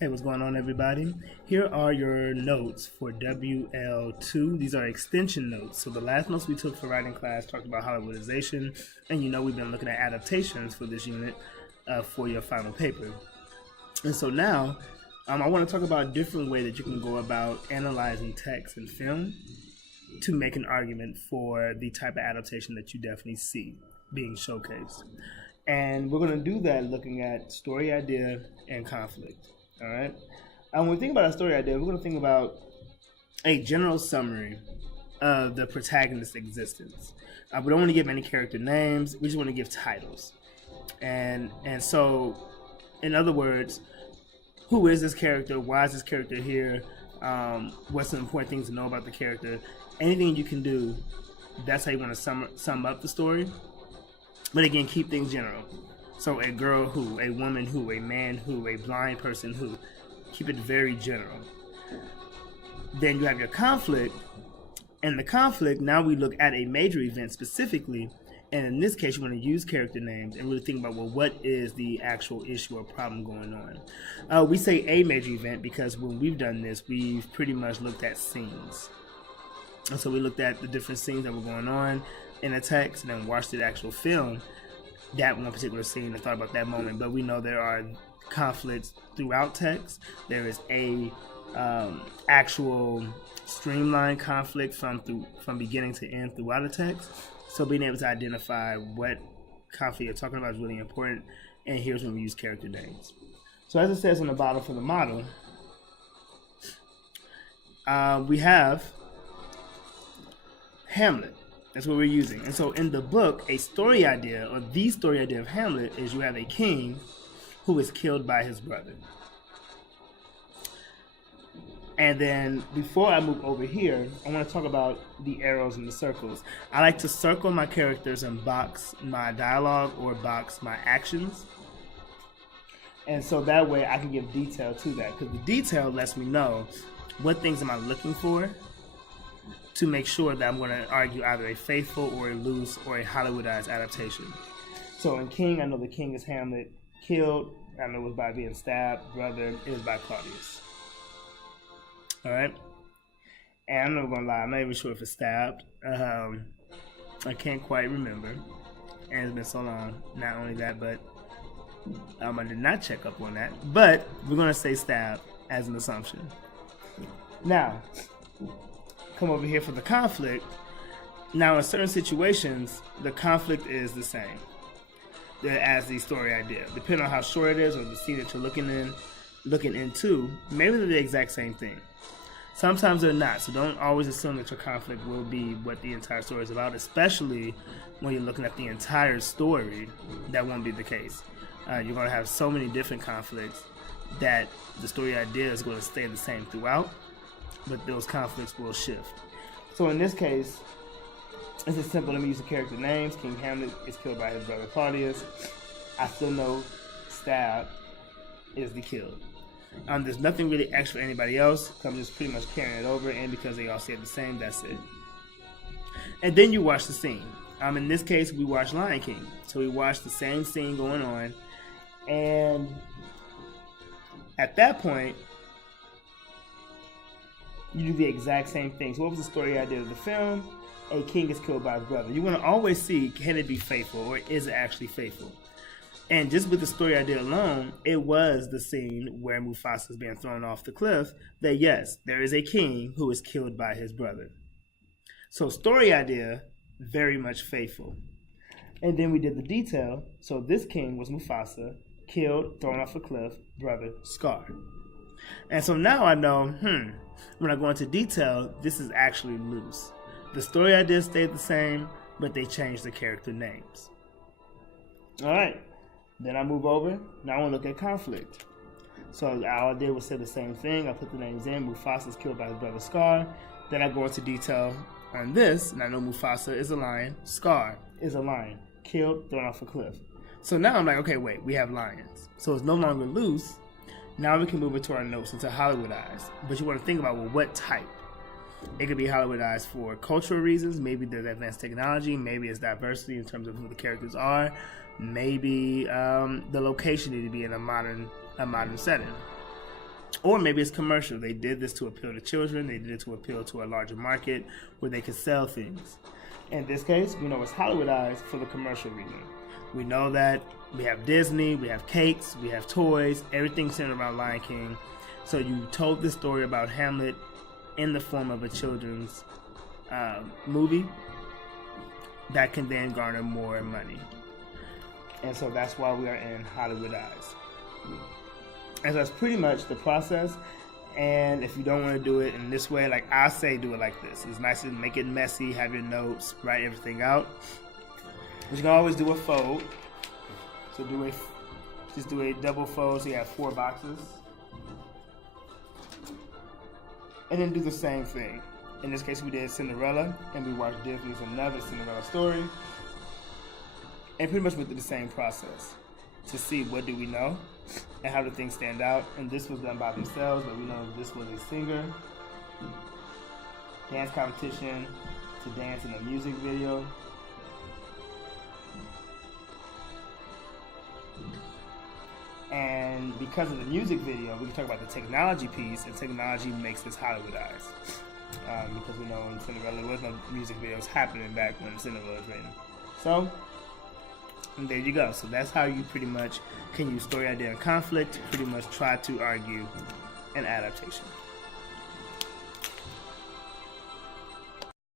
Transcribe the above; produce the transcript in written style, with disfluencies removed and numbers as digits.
Hey, what's going on, everybody? Here are your notes for WL2. These are extension notes. So the last notes we took for writing class talked about Hollywoodization, and we've been looking at adaptations for this unit for your final paper. And so now I want to talk about a different way that you can go about analyzing text and film to make an argument for the type of adaptation that you definitely see being showcased. And we're going to do that looking at story idea and conflict. All right. When we think about a story idea, we're going to think about a general summary of the protagonist's existence. We don't want to give any character names. We just want to give titles. And so, in other words, who is this character? Why is this character here? What's some important things to know about the character? Anything you can do, that's how you want to sum up the story. But again, keep things general. So a girl who, a woman who, a man who, a blind person who. Keep it very general. Then you have your conflict. And the conflict, now we look at a major event specifically. And in this case, you want to use character names and really think about, well, what is the actual issue or problem going on? We say a major event because when we've done this, we've pretty much looked at scenes. And so we looked at the different scenes that were going on in a text and then watched the actual film, that one particular scene, and thought about that moment. But we know there are conflicts throughout text. There is a actual streamlined conflict from beginning to end throughout a text. So being able to identify what conflict you're talking about is really important. And here's when we use character names. So as it says on the bottom for the model, we have Hamlet. That's what we're using. And so in the book, a story idea, or the story idea of Hamlet, is you have a king who is killed by his brother. And then before I move over here, I want to talk about the arrows and the circles. I like to circle my characters and box my dialogue or box my actions. And so that way I can give detail to that, because the detail lets me know what things am I looking for to make sure that I'm going to argue either a faithful or a loose or a Hollywoodized adaptation. So in King, I know the king is Hamlet. Killed, I know it was by being stabbed. Brother is by Claudius. All right? And I'm not going to lie, I'm not even sure if it's stabbed. I can't quite remember. And it's been so long. Not only that, but I did not check up on that. But we're going to say stabbed as an assumption. Now, come over here for the conflict. Now, in certain situations, the conflict is the same as the story idea. Depending on how short it is or the scene that you're looking into, maybe they're the exact same thing. Sometimes they're not, so don't always assume that your conflict will be what the entire story is about, especially when you're looking at the entire story. That won't be the case. You're going to have so many different conflicts that the story idea is going to stay the same throughout, but those conflicts will shift. So in this case, it's as simple. Let me use the character names. King Hamlet is killed by his brother Claudius. I still know stab is the killed. There's nothing really extra for anybody else. I'm just pretty much carrying it over, and because they all say the same, that's it. And then you watch the scene. In this case, we watch Lion King. So we watch the same scene going on, and at that point, you do the exact same thing. So what was the story idea of the film? A king is killed by his brother. You want to always see, can it be faithful, or is it actually faithful? And just with the story idea alone, it was the scene where Mufasa is being thrown off the cliff, that yes, there is a king who is killed by his brother. So story idea, very much faithful. And then we did the detail. So this king was Mufasa, killed, thrown off a cliff, brother scarred. And so now I know, when I go into detail, this is actually loose. The story idea stayed the same, but they changed the character names. All right. Then I move over. Now I want to look at conflict. So all I did was say the same thing. I put the names in. Mufasa is killed by his brother Scar. Then I go into detail on this, and I know Mufasa is a lion. Scar is a lion. Killed, thrown off a cliff. So now I'm like, okay, wait, we have lions. So it's no longer loose. Now we can move into our notes into Hollywoodized. But you want to think about, well, what type? It could be Hollywoodized for cultural reasons. Maybe there's advanced technology. Maybe it's diversity in terms of who the characters are. Maybe the location need to be in a modern setting. Or maybe it's commercial. They did this to appeal to children. They did it to appeal to a larger market where they could sell things. In this case, we know it's Hollywoodized for the commercial reason. We know that we have Disney, we have cakes, we have toys, everything centered around Lion King. So you told the story about Hamlet in the form of a children's movie that can then garner more money. And so that's why we are in Hollywoodized. And so that's pretty much the process. And if you don't want to do it in this way, like I say, do it like this. It's nice to make it messy, have your notes, write everything out. But you can always do a fold. So just do a double fold so you have 4 boxes. And then do the same thing. In this case, we did Cinderella, and we watched Disney's another Cinderella story. And pretty much went through the same process to see what do we know and how do things stand out. And this was done by themselves, but we know this was a singer, dance competition, to dance in a music video. And because of the music video, we can talk about the technology piece, and technology makes this Hollywoodized. Because we know in Cinderella there was no music videos happening back when Cinderella was written. So, and there you go. So that's how you pretty much can use story, idea, and conflict to pretty much try to argue an adaptation.